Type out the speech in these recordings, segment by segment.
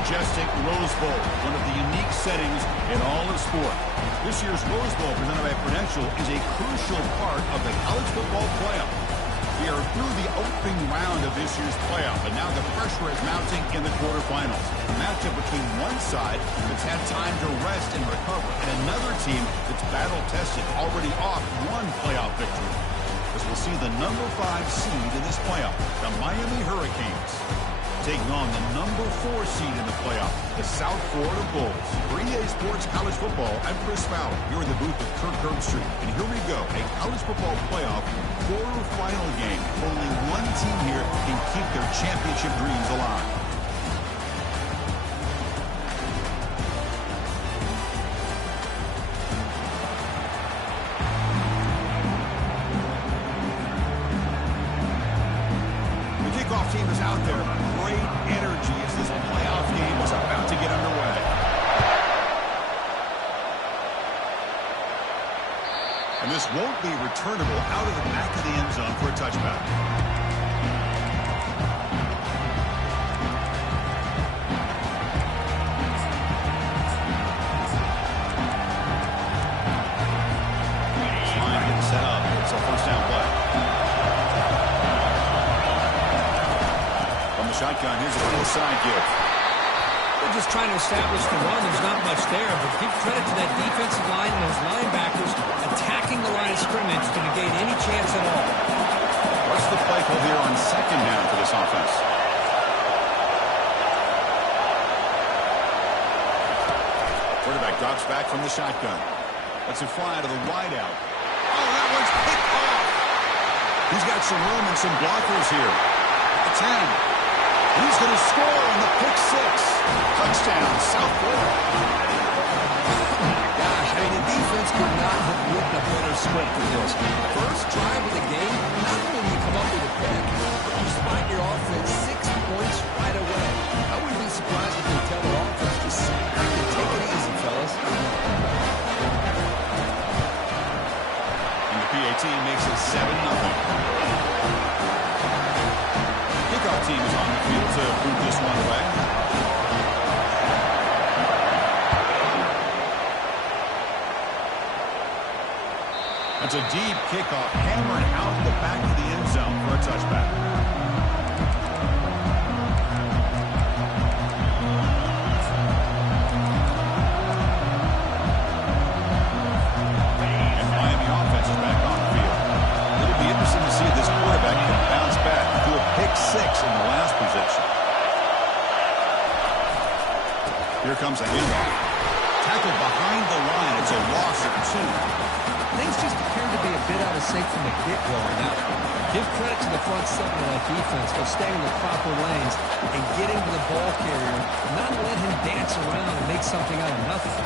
majestic Rose Bowl, one of the unique settings in all of sport. This year's Rose Bowl, presented by Prudential, is a crucial part of the college football playoff. We are through the opening round of this year's playoff, and now the pressure is mounting in the quarterfinals. A matchup between one side that's had time to rest and recover, and another team that's battle-tested, already off one playoff victory. As we'll see the number 5 seed in this playoff, the Miami Hurricanes, taking on the number 4 seed in the playoff, the South Florida Bulls. For EA Sports College Football, I'm Chris Fowler. You're in the booth with Kirk Herbstreit. And here we go, a college football playoff quarterfinal game. Only one team here can keep their championship dreams alive. Team is out there. Great energy as this playoff game is about to get underway. And this won't be returnable out of the back of the end zone for a touchback. Line getting set up. It's a first down play. Shotgun, here's a full side give. They're just trying to establish the run. There's not much there, but give credit to that defensive line and those linebackers attacking the line of scrimmage to negate any chance at all. What's the play call here on second down for this offense? Quarterback drops back from the shotgun. That's a fly out of the wideout. Oh, that one's picked off. He's got some room and some blockers here. At the 10. He's going to score on the pick 6. Touchdown, South Florida. Gosh, I mean, the defense could not have written a better script for this. First drive of the game, not only do you come up with a pick, but you spot your offense 6 points right away. I wouldn't be surprised if they tell their offense to sit back and take it easy, fellas. And the PAT makes it 7-0. Kickoff team is on the field to move this one away. That's a deep kickoff, hammered out the back of the end zone for a touchback. And Miami offense is back on the field. It'll be interesting to see if this quarterback can bounce back to a pick 6 in the last possession. Here comes a handoff. Tackled behind the line. It's a loss of 2. Things just appear to be a bit out of sync from the get-go on that one. Give credit to the front seven of that defense for staying in the proper lanes and getting to the ball carrier, not let him dance around and make something out of nothing.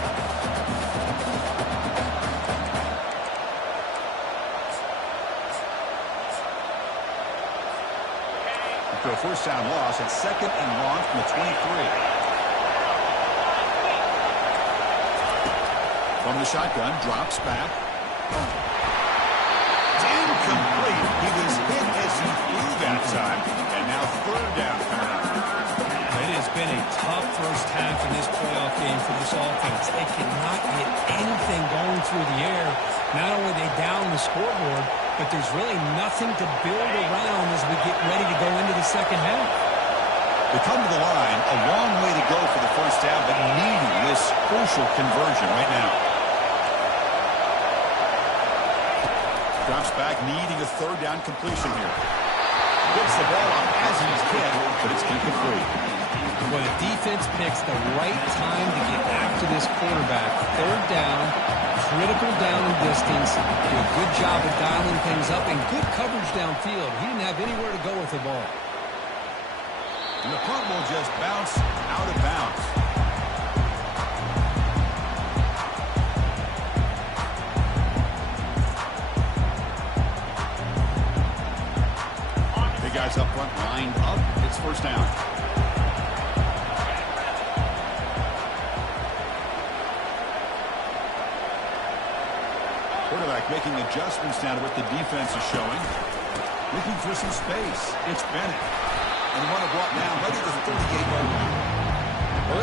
For a first down loss, it's 2nd and long from the 23. From the shotgun, drops back. It's incomplete. He was hit as he threw that time. And now 3rd down coming up. It has been a tough first half in this playoff game for this offense. They cannot get anything going through the air. Not only are they down the scoreboard, but there's really nothing to build around as we get ready to go into the second half. They come to the line, a long way to go for the first half, but needing this crucial conversion right now. Drops back, needing a 3rd down completion here. Gets the ball off as he's hit, but it's incomplete. Well, the defense picks the right time to get after this quarterback. 3rd down, critical down and distance. Do a good job of dialing things up and good coverage downfield. He didn't have anywhere to go with the ball. And the punt will just bounce out of bounds. Big guys up front, lined up. It's first down. Quarterback making adjustments now to what the defense is showing. Looking for some space. It's Bennett. And the runner brought down right at the 38-yard line.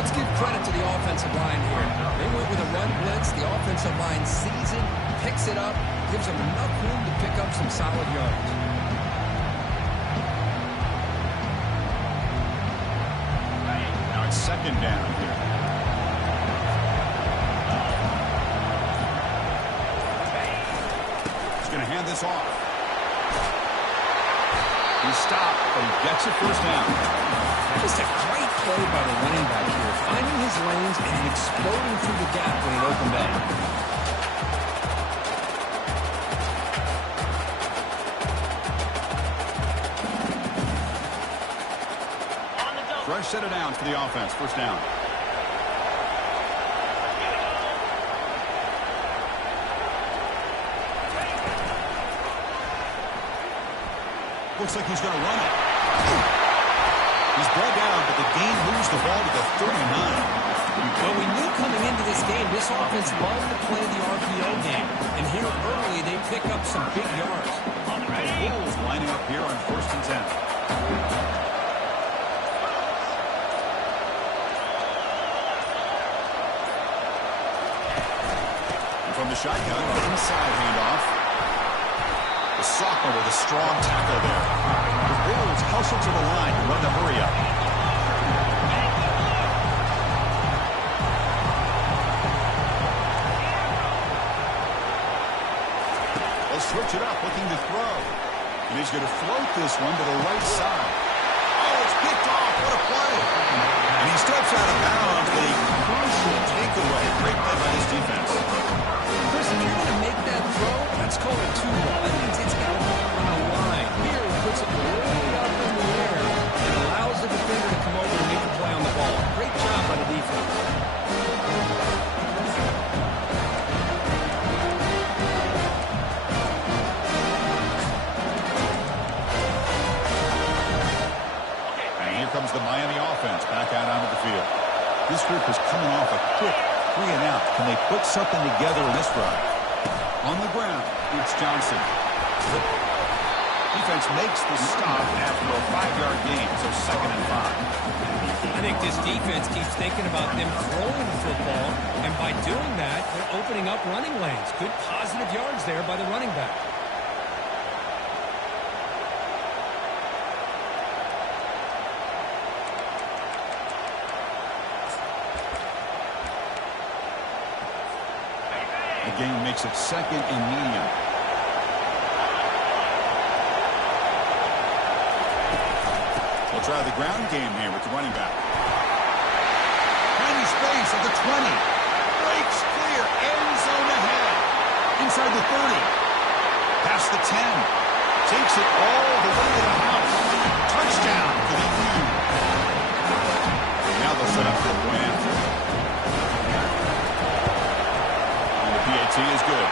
Let's give credit to the offensive line here. They went with a run blitz. The offensive line sees it, picks it up, gives them enough room to pick up some solid yards. Now it's second down here. He's going to hand this off. He stopped, but he gets it first down. Just a great play by the running back here, finding his lanes and then exploding through the gap when it opened up. Fresh set of downs for the offense. First down. Looks like he's going to run it. He's brought down, but the gain moves the ball to the 39. Well, we knew coming into this game, this offense loved to play the RPO game. And here early, they pick up some big yards. The Bulls lining up here on 1st and 10. And from the shotgun, inside handoff. The sophomore with a strong tackle there. The Bulls hustle to the line to run the hurry up. They'll switch it up, looking to throw. And he's going to float this one to the right side. Oh, it's picked off. What a play. And he steps out of bounds, but a crucial takeaway. Great play by this defense. Chris, if you're going to make that throw, that's called a two-ball. That means it's got to go on a line. Here, he puts it way up in the air and allows the defender to come over and make a play on the ball. Great job by the defense. And here comes the Miami offense back out onto the field. This group is coming off a quick 3 and out. Can they put something together in this drive? On the ground, it's Johnson. Defense makes the stop after a 5-yard gain, so 2nd and 5. I think this defense keeps thinking about them throwing the football, and by doing that, they're opening up running lanes. Good positive yards there by the running back. The game makes it 2nd and medium. They'll try the ground game here with the running back. Tiny space at the 20. Breaks clear. End zone ahead. Inside the 30. Past the 10. Takes it all the way to the house. Touchdown for the U. Now they'll set up for a point after. PAT is good.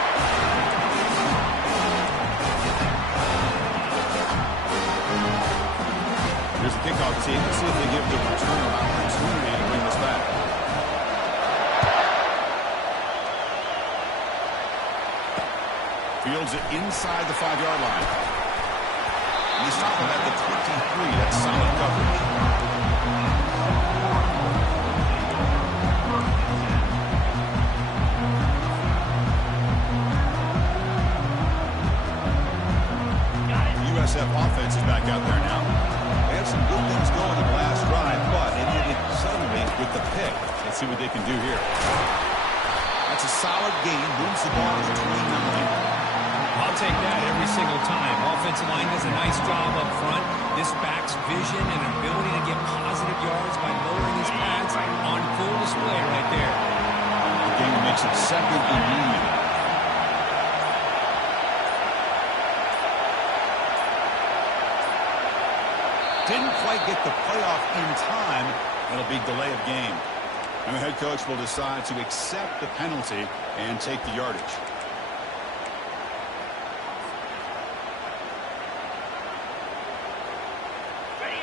Here's the kickoff team. Let's see if they give the returner an opportunity to bring this back. Fields it inside the 5-yard line. And they stop him at the 23. That's solid coverage. USF offense is back out there now. They had some good things going in the last drive, but it ended suddenly with the pick. Let's see what they can do here. That's a solid gain. Moves the ball to the 29. I'll take that every single time. Offensive line does a nice job up front. This back's vision and ability to get positive yards by lowering his pads on full display right there. The game makes it 2nd and medium. Didn't quite get the playoff in time. It'll be delay of game. And the head coach will decide to accept the penalty and take the yardage.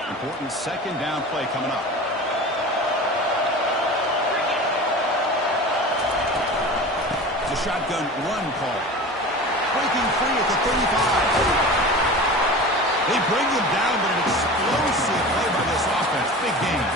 Important 2nd down play coming up. It's a shotgun run call. Breaking free at the 35. They bring them down, but an explosive play by this offense. Big game.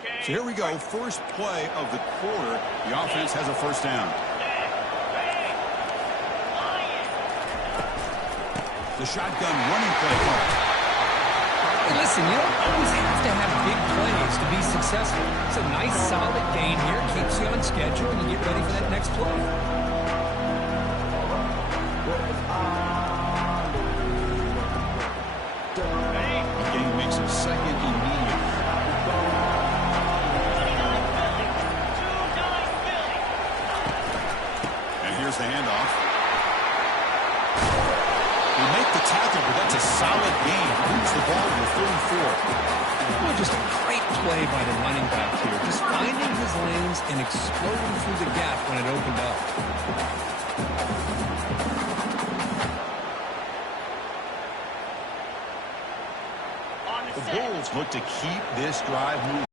So here we go, first play of the quarter. The offense has a first down. The shotgun running play call. Hey, listen, you don't always have to have big plays to be successful. It's a nice, solid gain here. Keeps you on schedule, and you get ready for that next play. The game makes it second and medium. And here's the handoff. They make the tackle, but that's a solid gain. Moves the ball to the 34. Well, just a great play by the running back here. Just finding his lanes and exploding through the gap when it opened up. The Bulls look to keep this drive moving.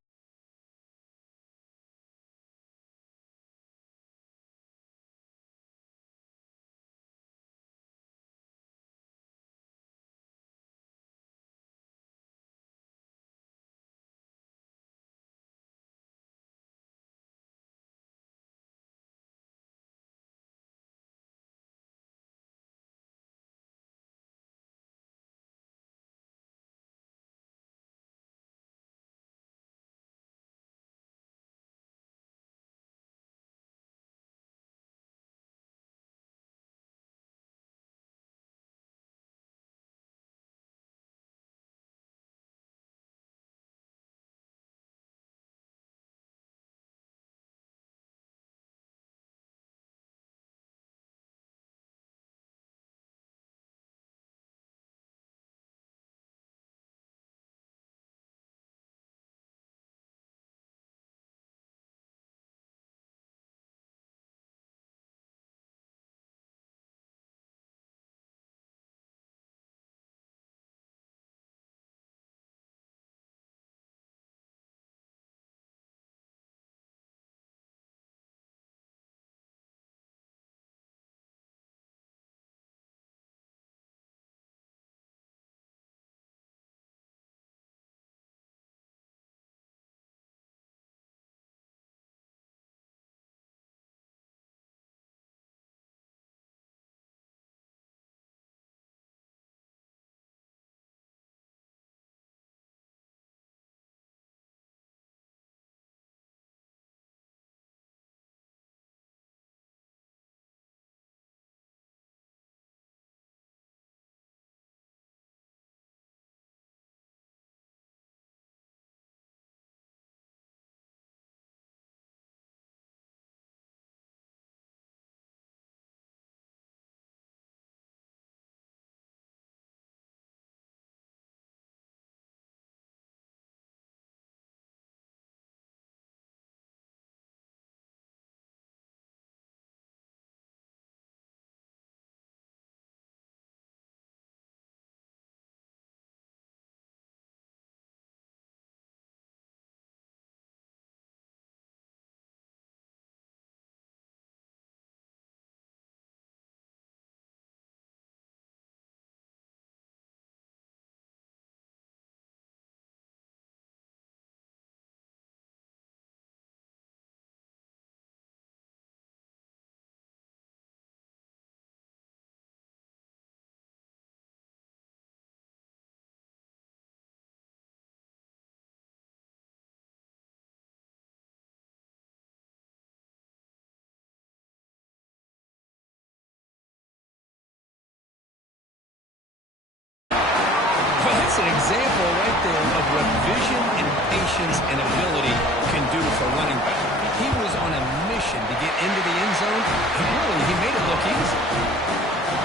That's an example right there of what vision and patience and ability can do for a running back. He was on a mission to get into the end zone, and really, he made it look easy.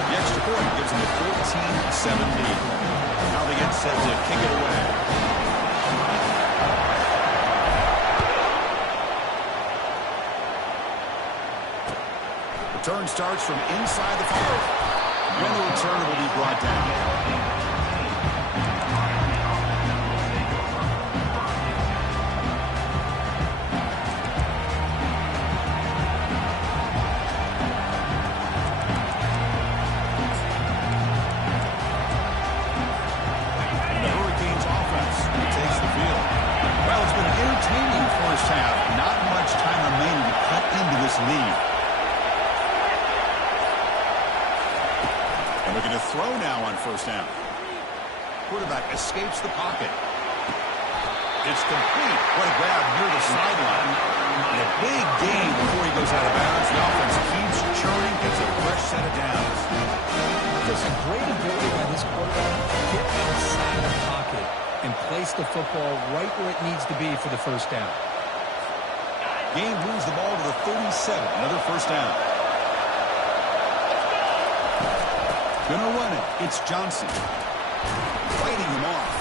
The extra point gives them a 14-7 lead. Now they get set to kick it away. Return starts from inside the 5. And the return will be brought down. The Hurricanes offense takes the field. Well, it's been an entertaining It's complete. What a grab near the sideline. And a big gain before he goes out of bounds. The offense keeps churning, gets a fresh set of downs. There's a great ability by this quarterback to get outside of the pocket and place the football right where it needs to be for the first down. Game moves the ball to the 37. Another first down. Gonna run it. It's Johnson. Fighting him off.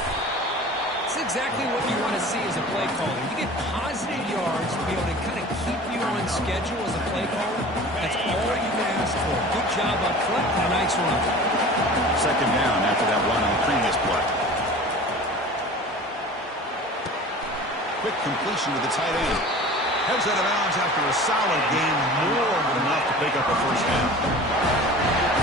It's exactly what you want to see as a play caller. You get positive yards to be able to kind of keep you on schedule as a play caller. That's all you can ask for. Good job up front and a nice run. Second down after that run on the previous play. Quick completion to the tight end. Heads out of bounds after a solid gain, more than enough to pick up a first down.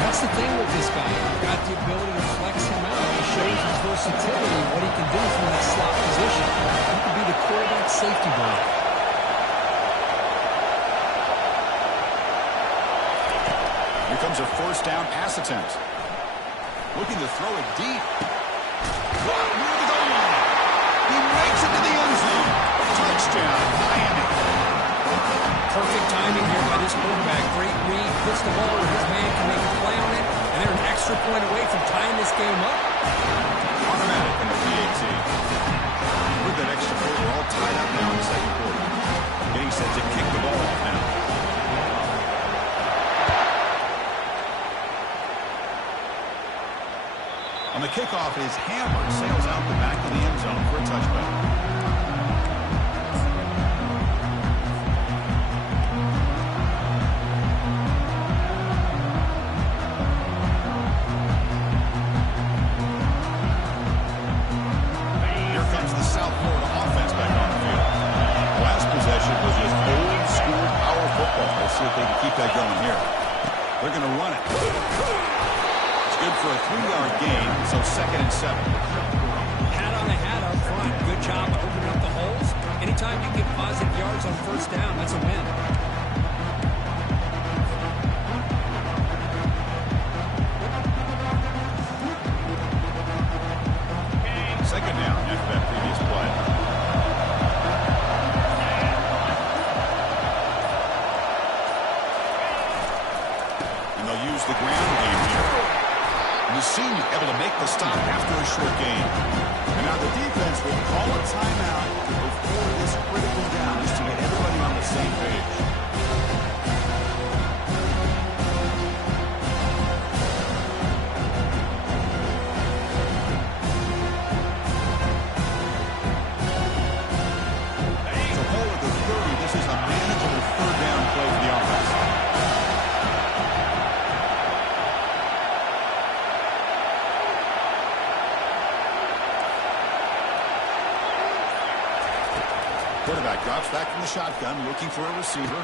That's the thing with this guy. You've got the ability to flex him out. He shows his versatility, what he can do from that slot position. He could be the quarterback safety ball. Here comes a first down pass attempt. Looking to throw it deep. Caught near the goal line. He makes it to the end zone. Touchdown, Miami. Perfect timing here by this quarterback. Great read. Puts the ball where his man can make a play on it. And they're an extra point away from tying this game up. Automatic in the PAT. With that extra point, we're all tied up now in the second quarter. Getting set to kick the ball off now. On the kickoff, his hammer sails out the back of the end zone for a touchback. See if they can keep that going here. They're going to run it. It's good for a 3-yard gain, so 2nd and 7. Hat on the hat up front. Good job opening up the holes. Anytime you get positive yards on first down, that's a win. Second down after that previous play. Use the ground game here. And the senior able to make the stop after a short gain. And now the defense will call a timeout before this critical down just to get everybody on the same page. So ball at the 30. This is a manageable third down play for the offense. Quarterback drops back from the shotgun, looking for a receiver.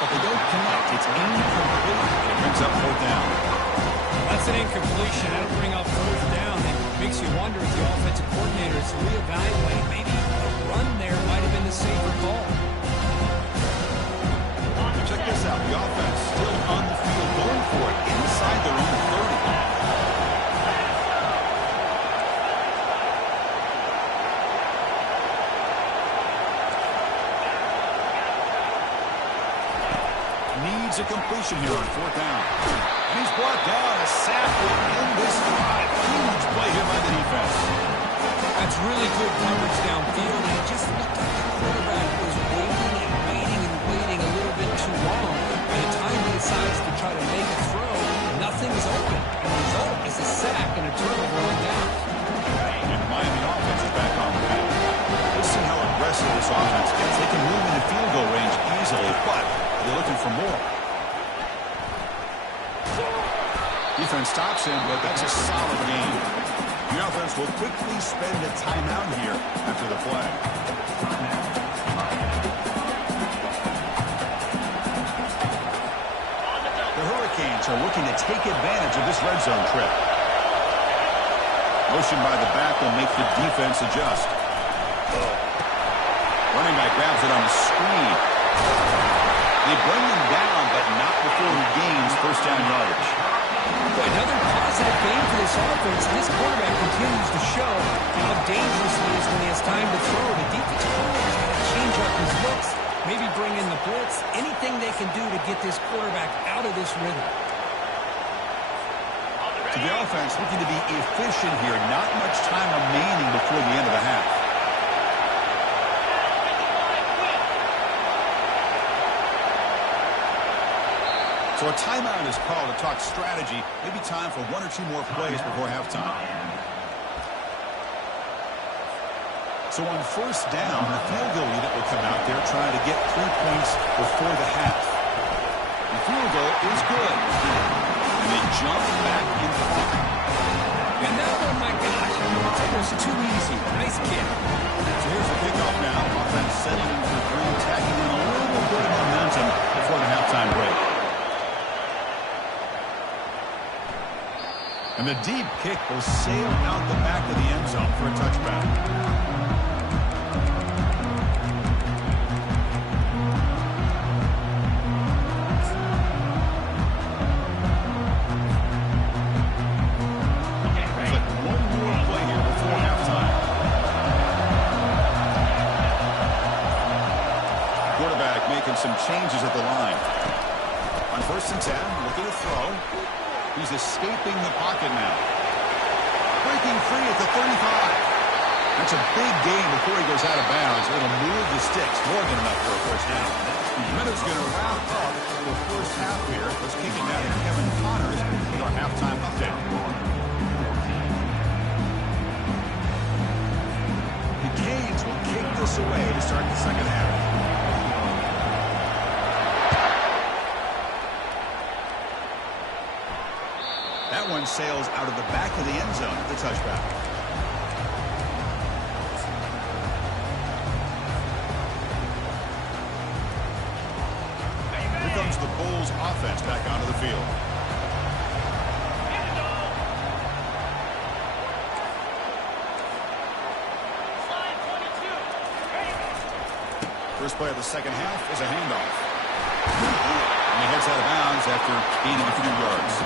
But they don't connect. It's incomplete. And it brings up fourth down. That's an incompletion. That'll bring up fourth down. It makes you wonder if the offensive coordinator is reevaluating. Maybe a run there might have been the safer call. Check this out. The offense still on the field, going for it inside their own 30. Needs a completion here on fourth down. And he's brought down. A sack will end this drive. Huge play here by the defense. That's really good coverage downfield. And it just looked like the quarterback was waiting and waiting and waiting a little bit too long. By the time he decides to try to make a throw, nothing is open. And the result is a sack and a turnover on down. And the Miami offense is back on the field. Let's see how aggressive this offense gets. They can move into field goal range easily, but they're looking for more. Defense stops him, but that's a solid game. The offense will quickly spend a timeout here after the play. The Hurricanes are looking to take advantage of this red zone trip. Motion by the back will make the defense adjust. Running back grabs it on the screen. They bring him down, but not before he gains first down yardage. Another positive game for this offense. This quarterback continues to show how dangerous he is when he has time to the blitz, anything they can do to get this quarterback out of this rhythm. To the offense, looking to be efficient here. Not much time remaining before the end of the half. So a timeout is called to talk strategy. Maybe time for one or two more plays before halftime. So on first down, the field goal unit will come out there trying to get 3 points before the half. The field goal is good. And they jump back in front. And now, oh my gosh, it's almost too easy. Nice kick. So here's the kickoff now. Offense settling for three, tacking in a little bit of momentum before the halftime break. And the deep kick will sail out the back of the end zone for a touchback. Some changes at the line. On 1st and 10, looking to throw. He's escaping the pocket now. Breaking free at the 35. That's a big gain before he goes out of bounds. It'll move the sticks. More than enough for a first down. Minute's going to wrap up the first half here. Let's kick it down to Kevin Connors with our halftime update. The Canes will kick this away to start the second half. That one sails out of the back of the end zone at the touchback. Here comes the Bulls offense back onto the field. First play of the second half is a handoff. And he heads out of bounds after gaining a few yards.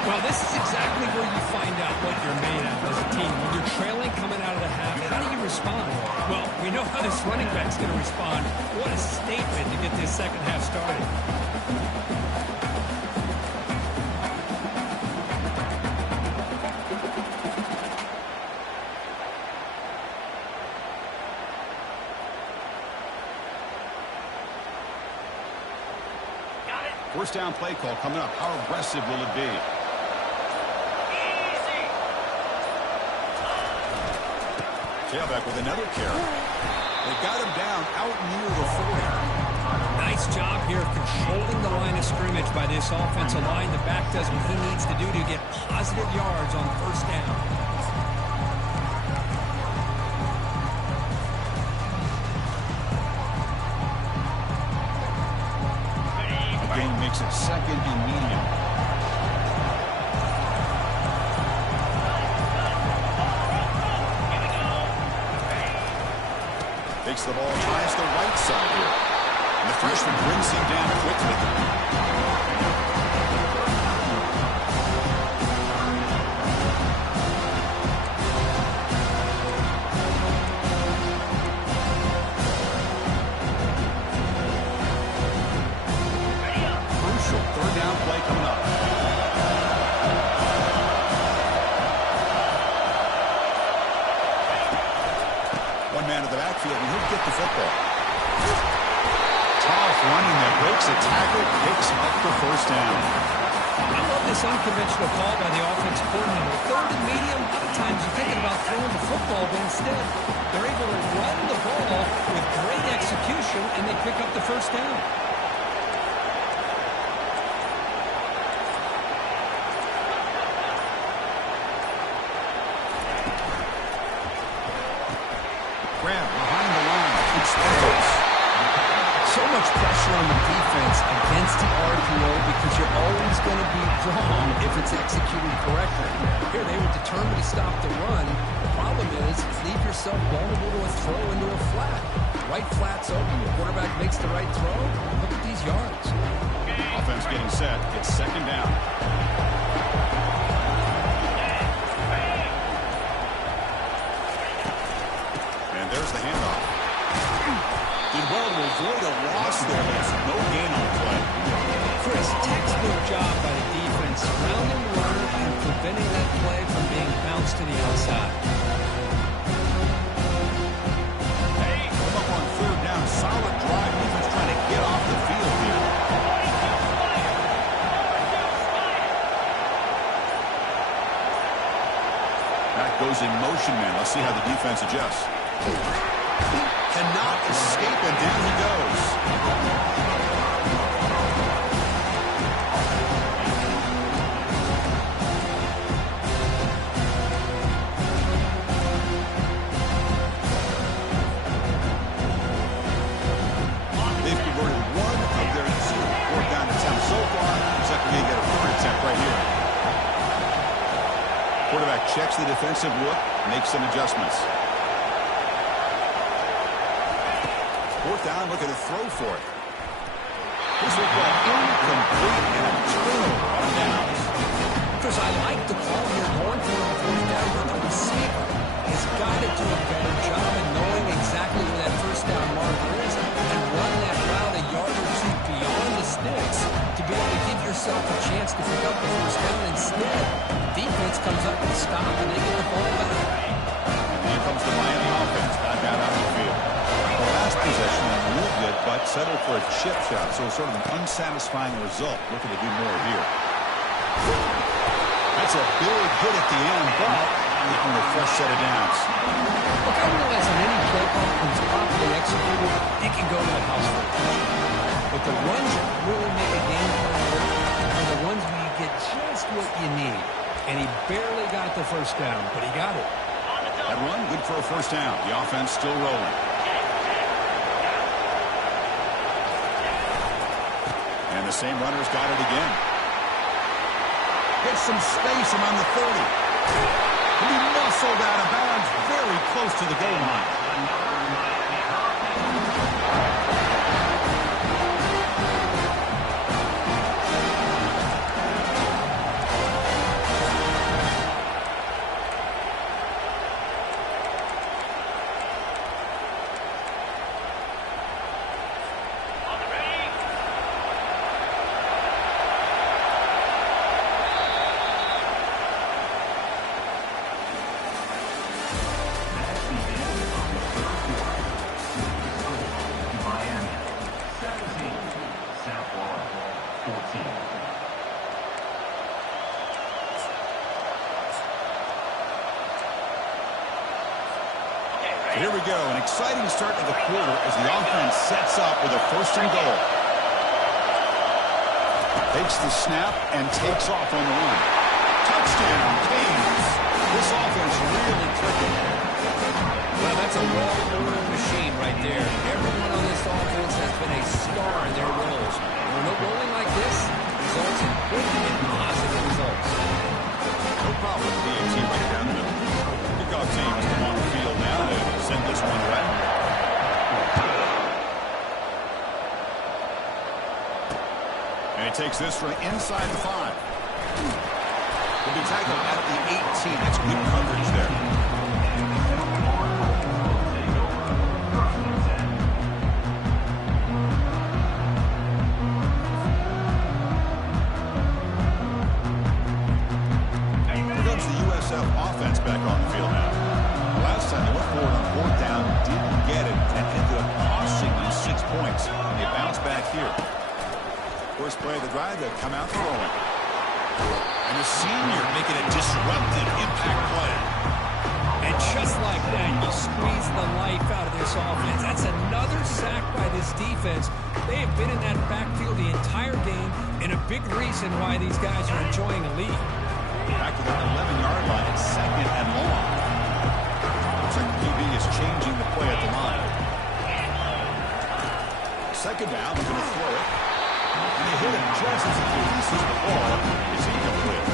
Well, this is exactly where you find out what you're made of as a team. When you're trailing coming out of the half, how do you respond? Well, we know how this running back's going to respond. What a statement to get this second half started. First down play call coming up. How aggressive will it be? Tailback with another carry. They got him down out near the 40. Nice job here controlling the line of scrimmage by this offensive line. The back does what he needs to do to get positive yards on first down. Makes it second and medium. Takes the ball, tries the right side here. And the freshman brings him down quickly. Third down play coming up. One man in the backfield, and he'll get the football. Tough running that breaks a tackle, picks up the first down. I love this unconventional call by the offensive coordinator. Third and medium, a lot of times you're thinking about throwing the football, but instead they're able to run the ball with great execution, and they pick up the first down. Behind the line, explodes. So much pressure on the defense against the RPO because you're always going to be wrong if it's executed correctly. Here they were determined to stop the run. The problem is leave yourself vulnerable to a throw into a flat. Right flat's open. The quarterback makes the right throw. Look at these yards. Offense getting set. It's second down. There's the handoff. Did well to avoid a loss there, but it's no gain on the play. Chris, textbook job by the defense, surrounding the runner and preventing that play from being bounced to the outside. Hey, come up on third down. Solid drive. Defense trying to get off the field here. That goes in motion, man. Let's see how the defense adjusts. Cannot escape, and down he goes. They've converted one of their two fourth down attempts so far. Looks like we're going to get a third attempt right here. Quarterback checks the defensive look, makes some adjustments. Fourth down, looking to throw for it. This will go incomplete and a turnover on downs. Chris, I like the call here going for a fourth down, but the receiver has got to do a better job in knowing exactly where that first down marker is and run that route a yard or two beyond the sticks to be able to give yourself a chance to pick up the first down. Instead, defense comes up and stops, and they get the ball back. Here comes the Miami offense back out on the field. The last possession moved it, but settled for a chip shot, so sort of an unsatisfying result. Looking to do more here. That's a big hit at the end, but on a fresh set of downs. Look, I realize on any play call, when it's properly executed, it can go to the house for a touchdown. But the ones that really make a game plan work are the ones where you get just what you need. And he barely got the first down, but he got it. That run, good for a first down. The offense still rolling. And the same runner's got it again. Gets some space around the 30. And he muscled out of bounds very close to the goal line. Here we go, an exciting start to the quarter as the offense sets up with a first and goal. Takes the snap and takes off on the run. Touchdown, Canes. This offense really clicking. Well, that's a well-ordered machine right there. Everyone on this offense has been a star in their roles. When they're rolling like this, results in quick and positive results. No problem with being a team right down the middle. Kickoff team is on the field now to send this one right. And he takes this from inside the 5. He'll be tackled at the 18. That's good coverage there. Offense back on the field now. Last time they went forward on fourth down, didn't get it, and ended up costing them 6 points. They bounce back here. First play of the drive, they come out throwing. And the senior making a disruptive impact play. And just like that, you squeeze the life out of this offense. That's another sack by this defense. They have been in that backfield the entire game, and a big reason why these guys are enjoying a lead. Back to their 11-yard line. It's second and long. Looks like QB is changing the play at the line. Second down, they're going to throw it. And they hit him just as he releases the ball. It's incomplete.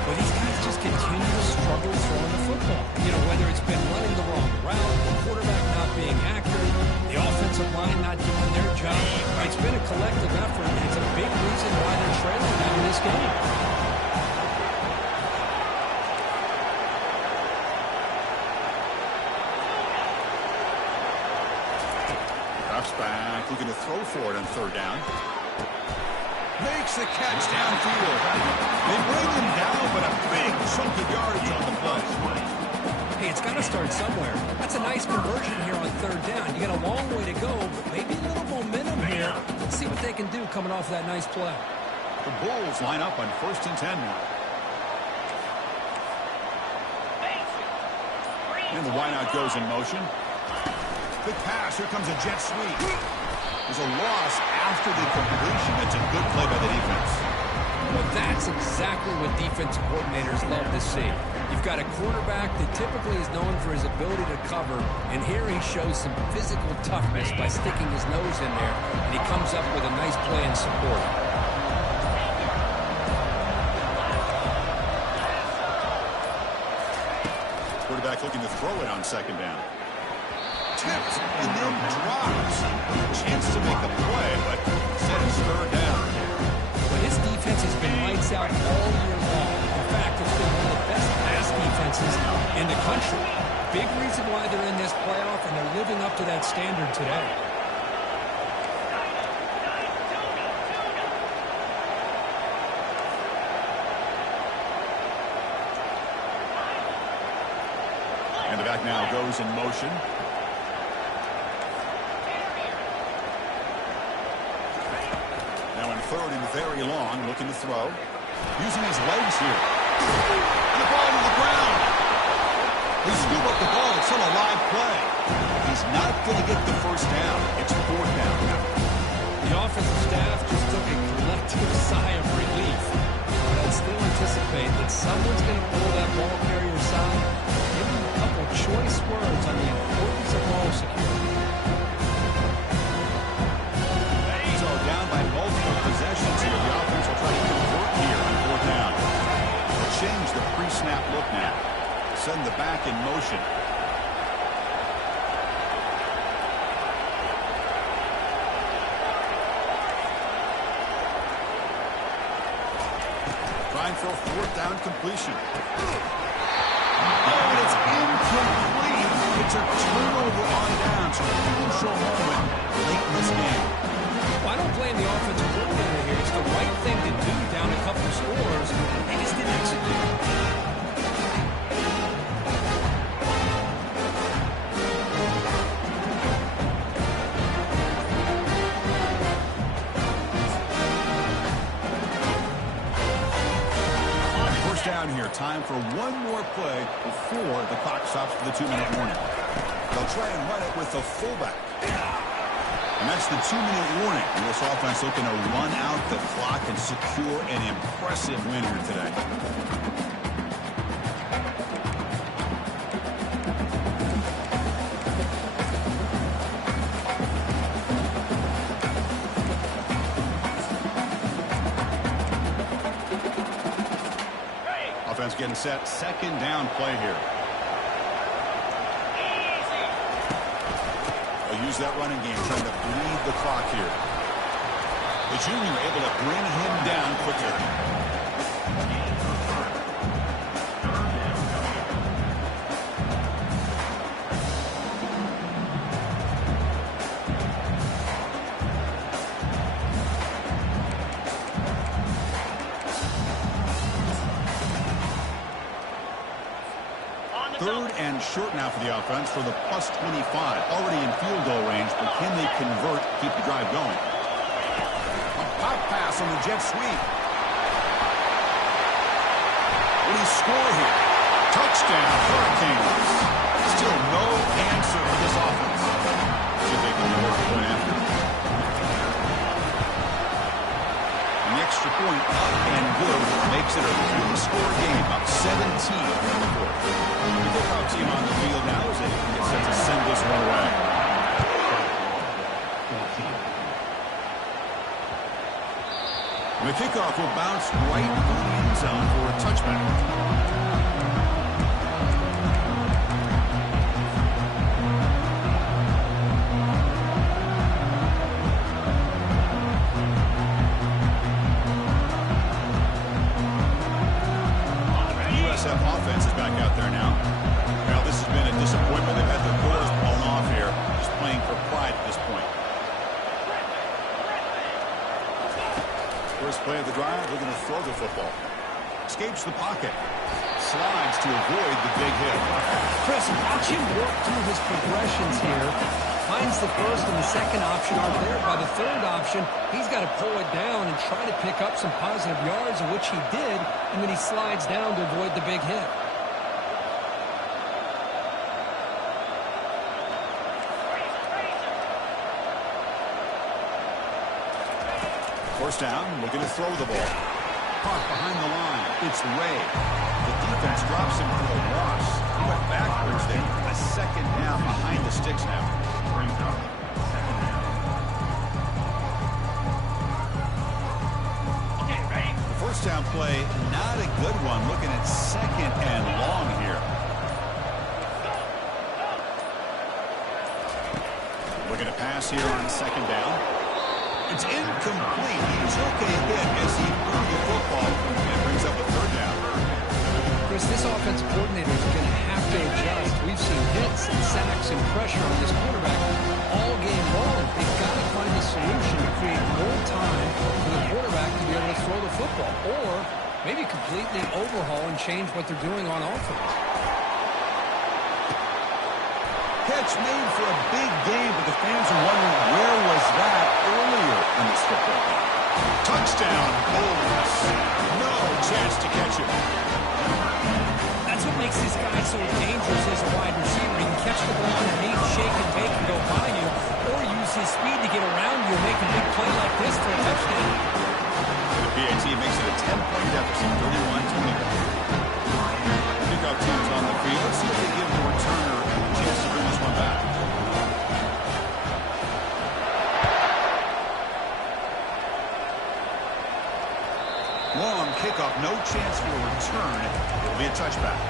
Well, these guys just continue to struggle throwing the football. You know, whether it's been running the wrong route, the quarterback not being accurate, the offensive line not doing their job. It's been a collective effort, and it's a big reason why they're trailing now in this game. Drops back, looking to throw for it on third down. Makes the catch downfield. They bring him down, but a big chunk of yardage on the play. Hey, it's got to start somewhere. That's a nice conversion here on third down. You got a long way to go, but maybe a little momentum here. Let's see what they can do coming off that nice play. The Bulls line up on 1st and 10 now. And the wideout goes in motion. Good pass. Here comes a jet sweep. There's a loss after the completion. That's a good play by the defense. Well, that's exactly what defensive coordinators love to see. You've got a quarterback that typically is known for his ability to cover, and here he shows some physical toughness by sticking his nose in there, and he comes up with a nice play in support. Quarterback looking to throw it on second down. Tipped and then drops. Chance to make a play, but instead it's third down. But his defense has been lights out all year long. In fact, it's been one of the best pass defenses in the country. Big reason why they're in this playoff, and they're living up to that standard today. And the back now goes in motion. Now in third and very long, looking to throw. Using his legs here. And the ball to the ground. They scoop up the ball. It's still a live play. He's not going to get the first down. It's fourth down. The offensive staff just took a collective sigh of relief. But I'd still anticipate that someone's going to pull that ball carrier aside, give him a couple choice words on the importance of ball security. So down by multiple possessions here. The offense will try to convert here on fourth down. They'll change the pre-snap look now. Send the back in motion. Trying for a fourth down completion. Oh, and it's incomplete. It's a turnover on downs. A crucial moment late in this game. Well, I don't blame the offensive coordinator here. It's the right thing to do down a couple scores. They just didn't execute. Down here, time for one more play before the clock stops for the 2-minute warning. They'll try and run it with the fullback. And that's the 2-minute warning. And this offense looking to run out the clock and secure an impressive win here today. Offense getting set. Second down play here. They'll use that running game, trying to bleed the clock here. The junior able to bring him down quicker. Third and short now for the offense for the +25. Already in field goal range, but can they convert, keep the drive going? A pop pass on the jet sweep. Will he score here? Touchdown, Hurricanes. Still no answer for this offense. See if they can convert a point after. An extra point up and good makes it a 3-score game, up 17 in the fourth. The kickoff team on the field now as they get set to send this one away. And the kickoff will bounce right through the end zone for a touchback. Offense is back out there now. Well, this has been a disappointment. They've had their doors blown off here. Just playing for pride at this point. First play of the drive, we're going to throw the football. Escapes the pocket. Slides to avoid the big hit. Chris, watch him work through his progressions here. Finds the first and the second option are there. By the third option, he's got to pull it down and try to pick up some positive yards, of which he did, and then he slides down to avoid the big hit. First down, looking to throw the ball. Caught behind the line. It's Ray. The defense drops him for a loss. He went backwards there. A second down behind the sticks now. Okay, ready? The first down play, not a good one. Looking at second and long here. Looking to pass here on second down. It's incomplete. He took a hit as he threw the football and brings up a third down. Chris, this offense coordinator is going to have to adjust. We've seen hits and sacks and pressure on this quarterback all game long. They've got to find a solution to create more time for the quarterback to be able to throw the football, or maybe completely overhaul and change what they're doing on offense. Catch made for a big game, but the fans are wondering where was that earlier in this football game. Touchdown, Bulls. No chance to catch him. That's what makes this guy so dangerous as a wide receiver. He can catch the ball underneath, shake and bake and go by you, or use his speed to get around you and make a big play like this for a touchdown. The PAT makes it a 10-point deficit, 31-20. Kickoff team's on the field. Let's see if they give the returner a chance to bring this one back. Long kickoff, no chance for a return. It'll be a touchback.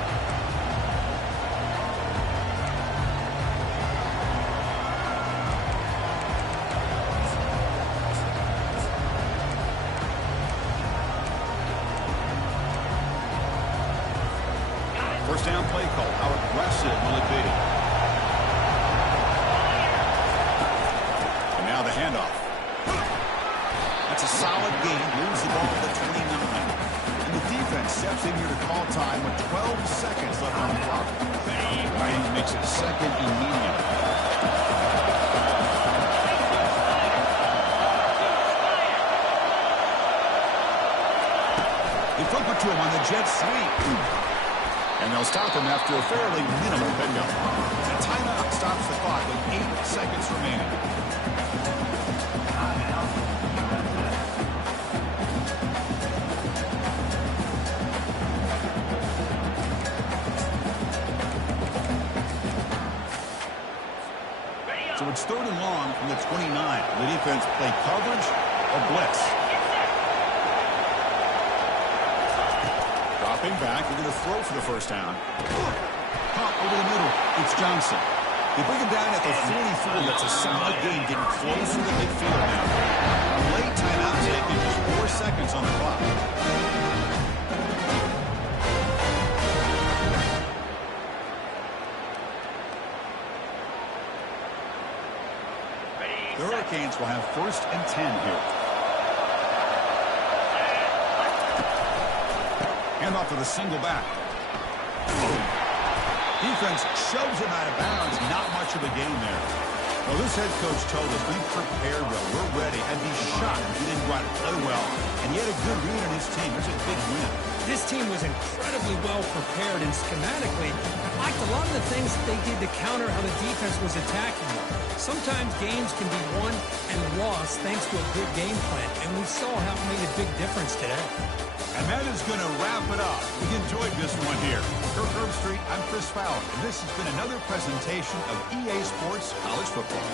First down play call. How aggressive will it be? And now the handoff. That's a solid gain. Moves the ball to the 29. And the defense steps in here to call time with 12 seconds left on the clock. Ryan makes it second and medium. They flip it to him on the jet sweep. And they'll stop him after a fairly minimal pickup. A timeout stops the clock with 8 seconds remaining. So it's third and long from the 29. The defense play coverage or blitz. Dropping back, they're going to throw for the first down. Pop over the middle. It's Johnson. They bring him down at the 44. That's a solid gain, getting closer to midfield now. A late timeout taken, just 4 seconds on the clock. The Hurricanes will have first and 10 here. Hand off to the single back. Defense shoves him out of bounds. Not much of a gain there. Well, this head coach told us we prepared well. We're ready. I'd be shocked if he didn't go out and play well. And he had a good read on his team. It's a big win. This team was incredibly well prepared, and schematically, I liked a lot of the things that they did to counter how the defense was attacking them. Sometimes games can be won and lost thanks to a good game plan, and we saw how it made a big difference today. And that is going to wrap it up. We enjoyed this one here. Kirk Herbstreit, I'm Chris Fowler, and this has been another presentation of EA Sports College Football.